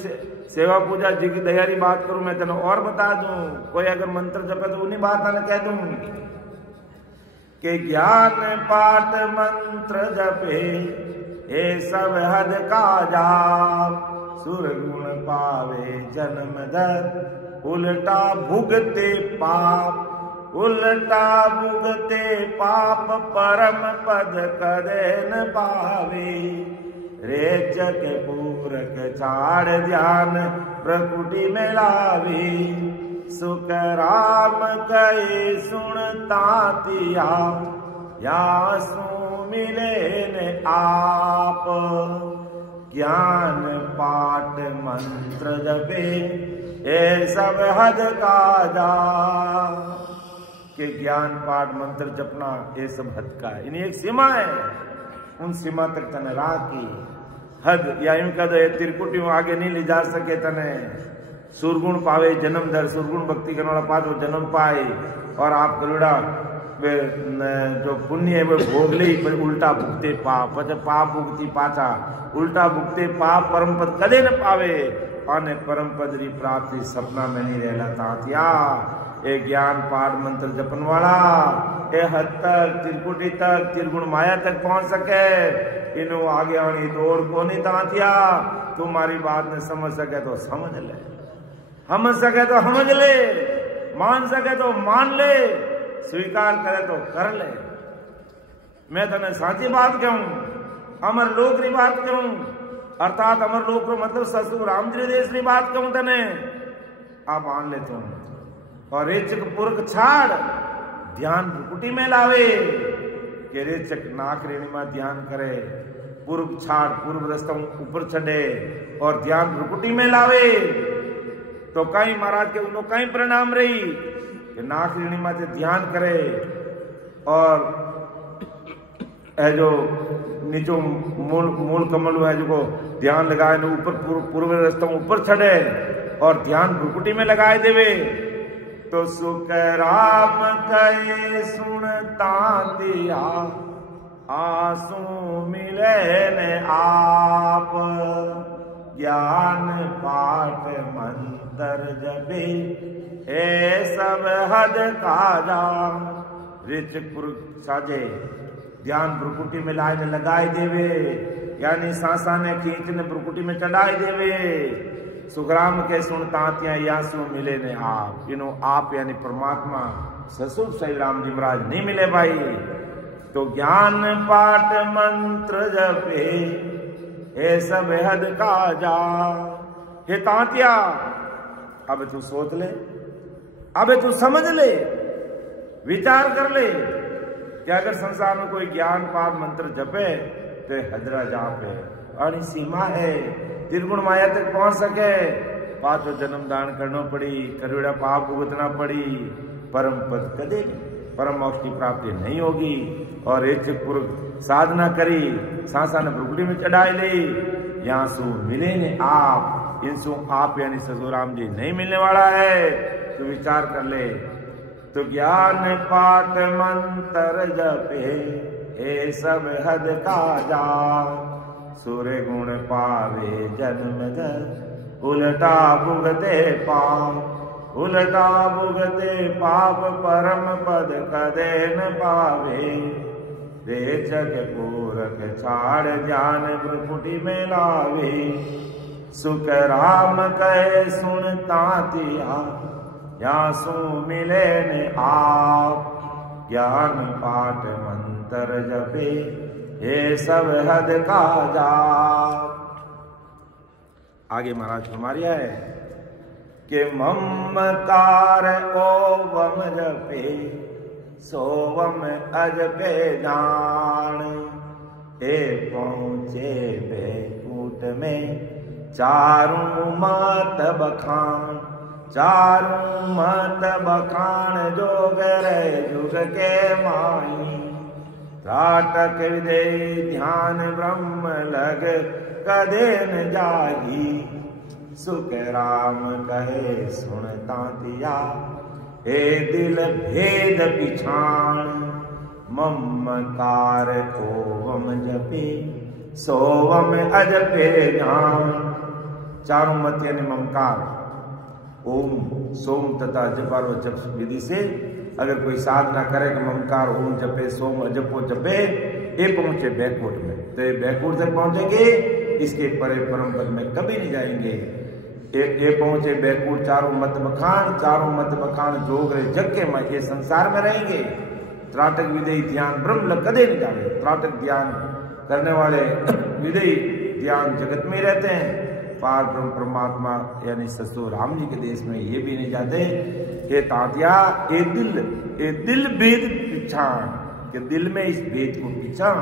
सेवा पूजा जी की दया की बात करूं मैं तेने और बता दूं। कोई अगर मंत्र जपे तो उन्हीं बात ने कह दूं कि ज्ञान पाठ मंत्र जपे ये सब हद का जाप। सुर गुण पावे जन्म दर उल्टा भुगते पाप। उल्टा भुगते पाप परम पद कदे न पावे। रेचक पूरक चाड़ ध्यान प्रकुटी में लावे। सुख राम कहे सुन तांतिया, या सु मिले न आप। ज्ञान पाठ मंत्र जपे ये सब हद का जा। कि ज्ञान पाठ मंत्र जपना ये सब हद का है, इन्हें एक सीमा है, उन सीमा तक तने राखी। हद या यूं कह दो त्रिकुटी आगे नहीं ले जा सके तने। सुरगुण पावे जन्म दर, सुरगुण भक्ति करने वाला पाठ वो जन्म पाए। और आप कलुड़ा वे जो पुण्य है वो भोग ले, पर उल्टा भुगते पाप। पाप भुगती पाचा, उल्टा भुगते पाप परम पद कदे न पावे। आने परम पद की प्राप्ति सपना में नहीं रहना तांतिया। ए ज्ञान पाठ मंत्र जपन वाला ए हद तक त्रिकुटी तक त्रिगुण माया तक पहुंच सके। इनो आगे आनी दौड़ को नहीं तांतिया। तुम्हारी बात ने समझ सके तो समझ ले, समझ सके तो समझ ले, मान सके तो मान ले, स्वीकार करे तो कर ले। मैं तने साची बात कहूं, अमर लोक री बात कहूं, अर्थात अमर लोक रो मतलब ससुर राम जी देश री बात कहूं तने, आप मान ले तुम। और रेचक पुरख छाड़ ध्यान भ्रुकुटी में लावे, के रेचक नाक रेणी में ध्यान करे, पूर्व छाड़ पूर्व रस्ता ऊपर चढ़े और ध्यान भ्रुकुटी में लावे। तो कई महाराज के उनको कई परिणाम रही कि नाक रेणी में ध्यान करे और जो नीचो मूल कमल है जो ध्यान लगाए ऊपर पूर्व रस्ता ऊपर चढ़े और ध्यान भ्रुकुटी में लगाए देवे। तो सुख राम कहे सुनता दिया, आंसू मिले ने आप, ज्ञान पाठ मंत्र जपे ए सब हद काजा। ऋचक पुरुष साजे ध्यान भ्रुकुटी में लाए ने लगाए देवे, यानी सांसा ने खींच ने भ्रुकुटी में चढ़ाए देवे। सुखराम के सुनतातिया यासु मिले ने आप, इनो आप यानी परमात्मा ससुर श्री राम जी महाराज नहीं मिले भाई। तो ज्ञान पाठ मंत्र जपे हे सब हद काजा। हे तांतिया अब तू सोच ले, अब तू समझ ले, विचार कर ले कि अगर संसार में कोई ज्ञान पाठ मंत्र जपे तो हजरा जापे और सीमा है, त्रिगुण माया तक पहुंच सके। पांचों जन्म दान करना पड़ी, करोड़ा पाप भुगतना पड़ी, परम पद कदे परम मोक्ष की प्राप्ति नहीं होगी। और एक पूर्व साधना करी, सांसा ने भ्रुकुटी में चढ़ाई ली, यहाँ सु मिले ने आप, इनसु आप यानी ससुर राम जी नहीं मिलने वाला है। तो विचार कर ले। तो ज्ञान पाठ मंत्र जपे हे सब हद काजा, सूर्य गुण पावे जन्म धर, उल्टा भुगते पाप, उल्टा भुगते पाप, परम पद कदे न पावे। रेचक पूरक छाड़ ज्ञान भ्रुकुटी में लावे, सुख राम कहे सुनता तिया, यासु मिले ने आप, ज्ञान पाठ मंत्र जपे ये सब हद काजा। आगे महाराज फरमाया है कि ममकार ओवम जपे सोवम अजपे जान, ए पहुंचे बैकुंठ में चारों मत बखान, चारों मत बखान जोग रे जुग के माई। त्राटक विदे ध्यान ब्रह्म लग कदे न जाही, सुख राम कहे सुनता दिया, हे दिल भेद पिछाण, ममकार ओवम जपे सोवम अजपे जान। चारों मत यानी ममकार, ओम सोम तथा जप और जप विधि से अगर कोई साधना करे कि ममकार ओम जपे सोम जपो जपे, ये पहुंचे बैकुंठ में, तो ये बैकुंठ तक पहुंचेंगे, इसके परे परम पद में कभी नहीं जाएंगे। ये पहुंचे बैकुंठ चारों मत बखान, चारों मत बखान जोग रे जग के में, ये संसार में रहेंगे। त्राटक विदेही ध्यान ब्रह्म लग कदे नहीं जावे। त्राटक ध्यान करने वाले विदेही ध्यान जगत में रहते हैं, पार ब्रह्म परमात्मा यानी ससुर राम जी के देश में ये भी नहीं जाते। ये तातिया ये दिल भेद पिछाण, कि दिल में इस भेद को पिछाण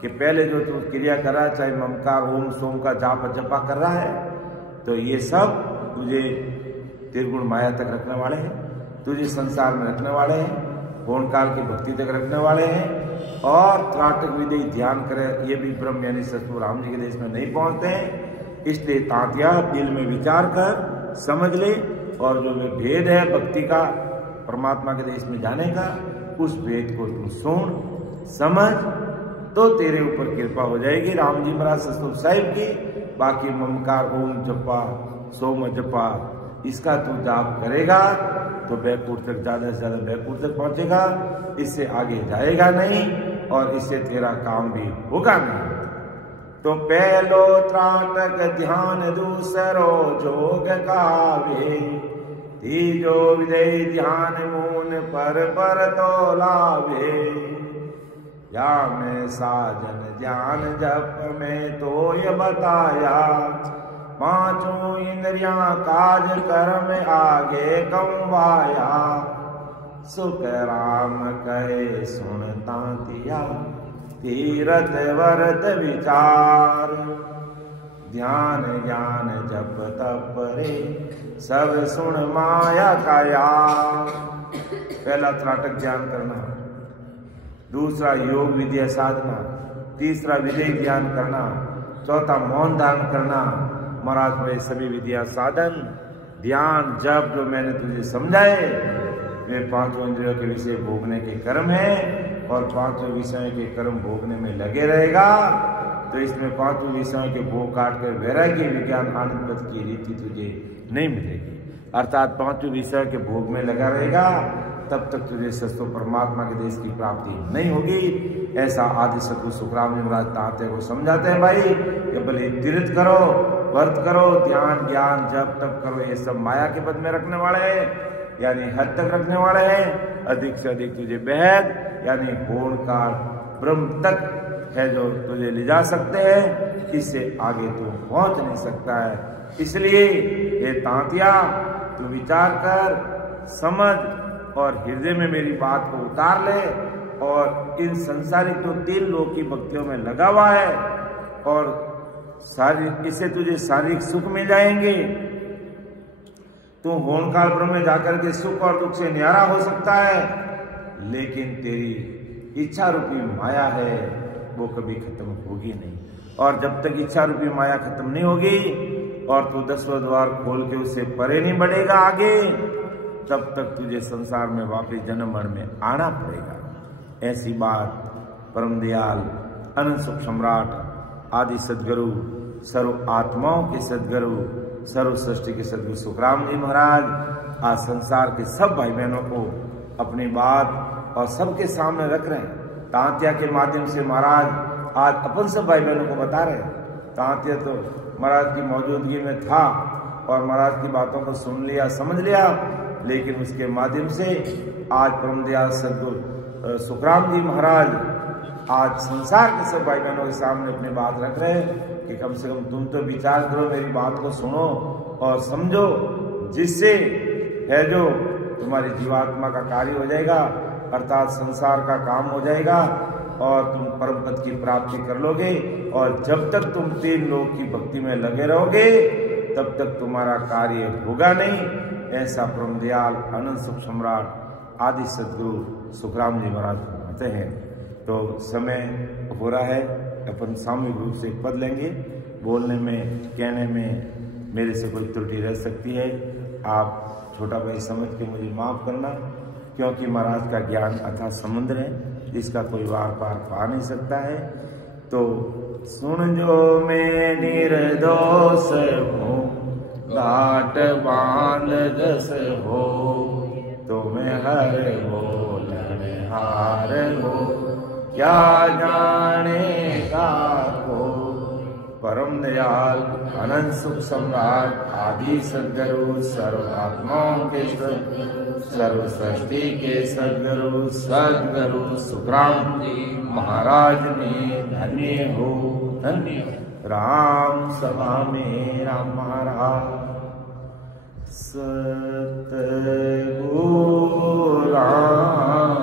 कि पहले जो तू क्रिया कर रहा है, चाहे ममकार ओम सोम का जाप जपा कर रहा है, तो ये सब तुझे त्रिगुण माया तक रखने वाले हैं, तुझे संसार में रखने वाले हैं, पूर्ण काल की भक्ति तक रखने वाले हैं। और त्राटक विदेही ध्यान करे, ये भी ब्रह्म यानी ससुर राम जी के देश में नहीं पहुंचते हैं। इसलिए तातिया दिल में विचार कर समझ ले, और जो भेद है भक्ति का परमात्मा के देश में जाने का, उस भेद को तू सुन समझ, तो तेरे ऊपर कृपा हो जाएगी राम जी महाराज ससुर साहिब की। बाकी ममकार ओम जपा सोम जपा इसका तू जाप करेगा तो बैकुंठ तक ज्यादा से ज्यादा बैकुंठ तक पहुंचेगा, इससे आगे जाएगा नहीं और इससे तेरा काम भी होगा नहीं। तो पहलो त्राटक ध्यान दूसरो जोग गावे, तीजो विदय ध्यान मून पर तो लावे। या मैं साजन ध्यान जप में तो ये बताया, पांचों इंद्रियां काज कर्म आगे कमवाया। सुख राम कहे सुनता दिया, तीरथ वर्त विचार। ध्यान ज्ञान जप तप रे, सब सुन माया का यार। पहला त्राटक ध्यान करना, दूसरा योग विद्या साधना, तीसरा विधेय ध्यान करना, चौथा मौन धारण करना। महाराज भाई सभी विद्या साधन ध्यान जप जो मैंने तुझे समझाए, वे पांचों इंद्रियों के विषय भोगने के कर्म है, और पांचों विषयों के कर्म भोगने में लगे रहेगा तो इसमें पांचों विषयों के भोग काट कर वैराग्य विज्ञान आनंद पद की रीति तुझे नहीं मिलेगी। अर्थात पांचों विषयों के भोग में लगा रहेगा तब तक तुझे सस्तो परमात्मा के देश की प्राप्ति नहीं होगी। ऐसा आदि सतगुरु सुखराम जी महाराज तांते को समझाते हैं भाई कि भले तीर्थ करो, व्रत करो, ध्यान ज्ञान जप तप करो, ये सब माया के पद में रखने वाले हैं, यानी हद तक रखने वाले हैं। अधिक से अधिक तुझे बेहद यानी होनकाल ब्रह्म तक है जो तुझे ले जा सकते हैं, इससे आगे तू पहुंच नहीं सकता है। इसलिए ये तांतिया तू विचार कर, समझ और हृदय में मेरी बात को उतार ले, और इन संसारिक जो 3 लोक की भक्तियों में लगा हुआ है, और इससे तुझे शारीरिक सुख मिल जाएंगे। तू होनकाल ब्रह्म में जाकर के सुख और दुख से न्यारा हो सकता है, लेकिन तेरी इच्छा रूपी माया है वो कभी खत्म होगी नहीं। और जब तक इच्छा रूपी माया खत्म नहीं होगी और तू 10वां द्वार खोल के उससे परे नहीं बढ़ेगा आगे, तब तक तुझे संसार में वापस जन्म मरण में आना पड़ेगा। ऐसी बात परम दयाल अनंत सुख सम्राट आदि सदगुरु, सर्व आत्माओं के सदगुरु, सर्व सृष्टि के सदगुरु सुखराम जी महाराज आज संसार के सब भाई बहनों को अपनी बात और सबके सामने रख रहे हैं। तांतिया के माध्यम से महाराज आज अपन सब भाई बहनों को बता रहे हैं। तांतिया तो महाराज की मौजूदगी में था और महाराज की बातों को सुन लिया, समझ लिया, लेकिन उसके माध्यम से आज परम दयाल सदगुरु सुखराम जी महाराज आज संसार के सब भाई बहनों के सामने अपनी बात रख रहे हैं कि कम से कम तुम तो विचार करो, मेरी बात को सुनो और समझो, जिससे है जो तुम्हारी जीवात्मा का कार्य हो जाएगा, अर्थात संसार का काम हो जाएगा और तुम परम पद की प्राप्ति कर लोगे। और जब तक तुम 3 लोक की भक्ति में लगे रहोगे तब तक तुम्हारा कार्य होगा नहीं। ऐसा परम दयाल अनंत सुख सम्राट आदि सदगुरु सुखराम जी महाराज कहते हैं। तो समय हो रहा है, अपन सामूहिक रूप से पद लेंगे। बोलने में कहने में मेरे से कोई त्रुटि रह सकती है, आप छोटा भाई समझ के मुझे माफ़ करना, क्योंकि महाराज का ज्ञान अथाह समुद्र है जिसका कोई वार पार पा नहीं सकता है। तो सुन जो मैं निर्दोष हूँ, घाट बांध जस हो, तो मैं हर बोलन हार हो, क्या जाने का को। परम दयाल अनंत सुख सम्राट आदि सदगुरु, सर्व आत्माओं के सर्व सृष्टि के सदगुरु सदगुरु सुखराम जी महाराज ने धन्य हो, धन्य राम सभा में राम महाराज। सतगुरु राम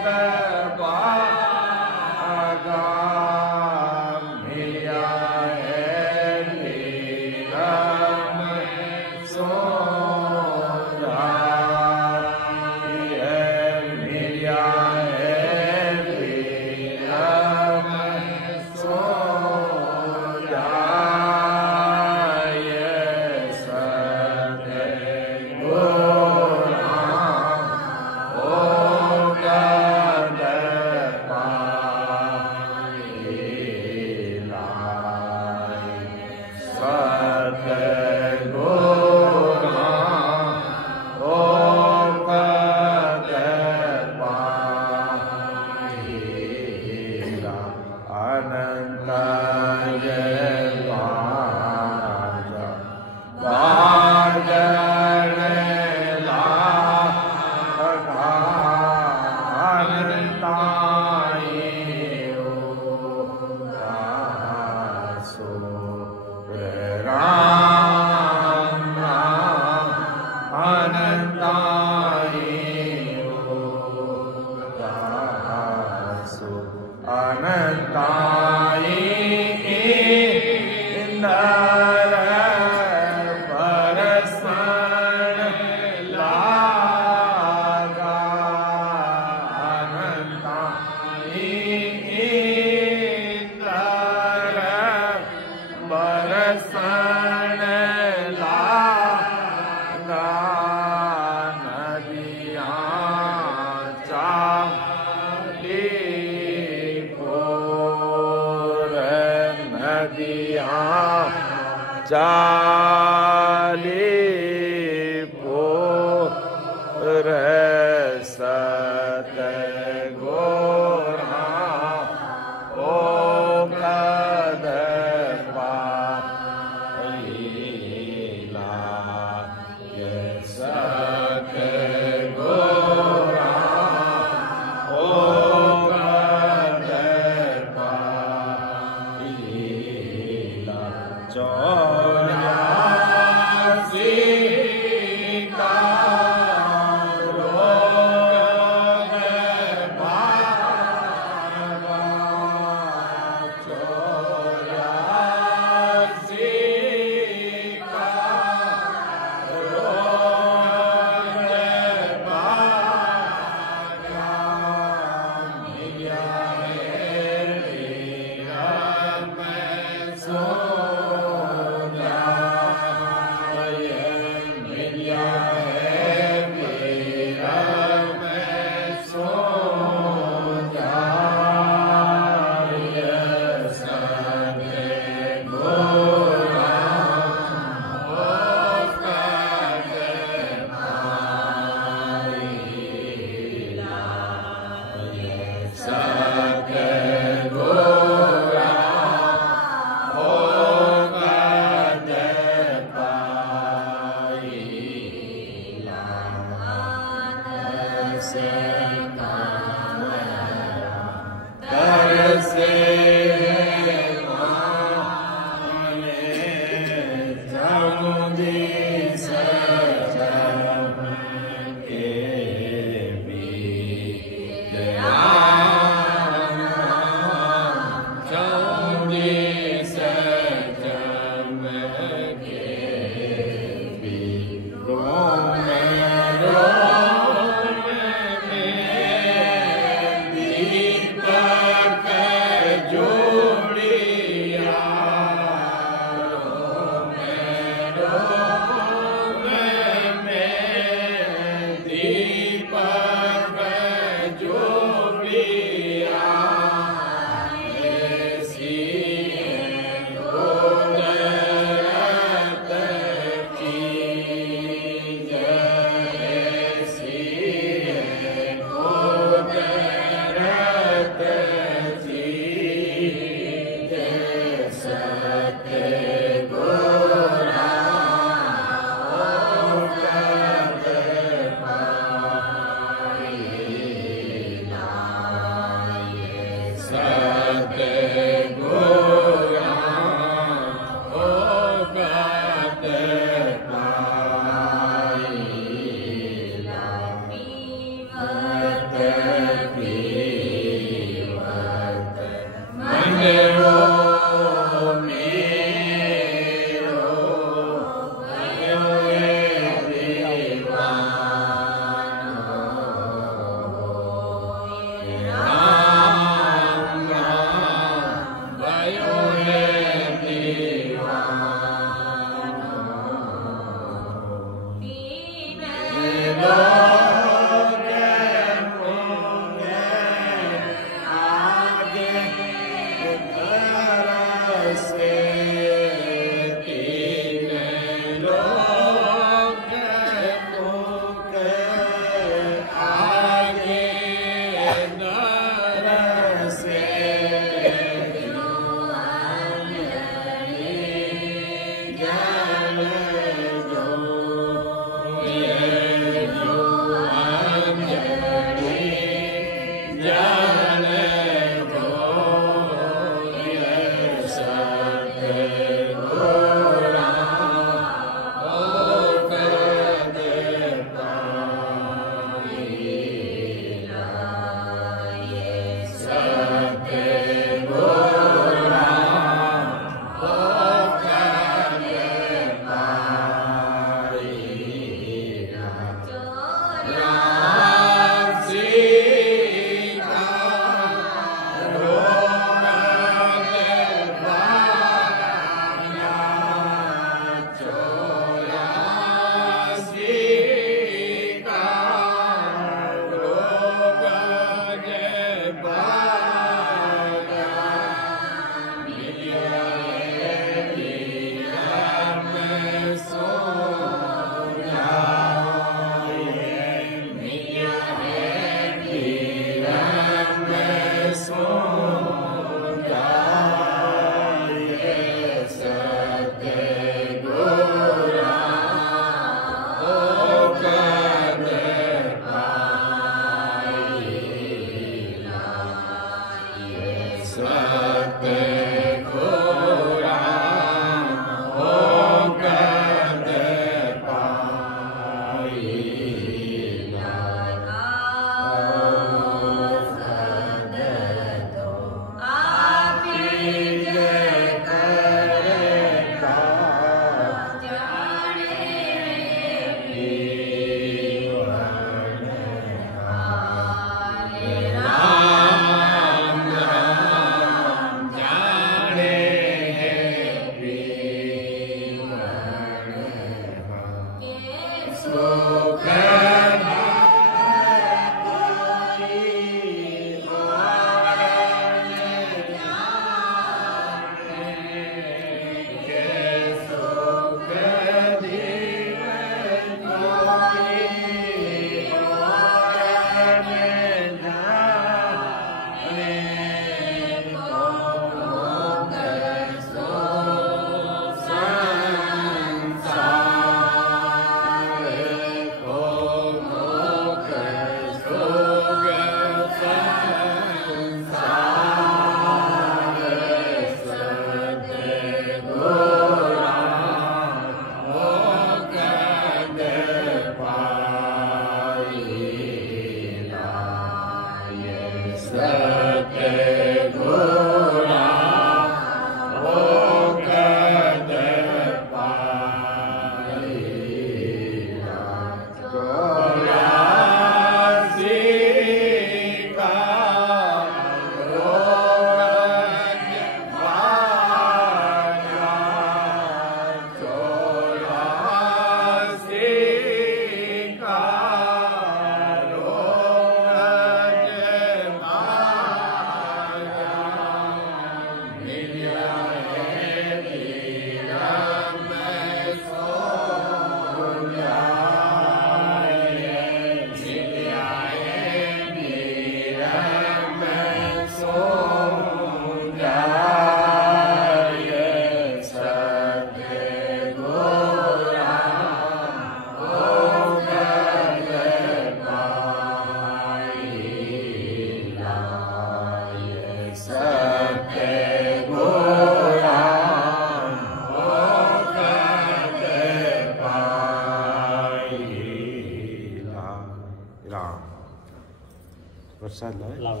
प्रसाद लाओ।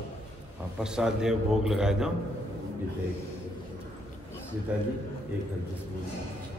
हाँ प्रसाद ले भोग लगाए दो। सीता जी एक घंटे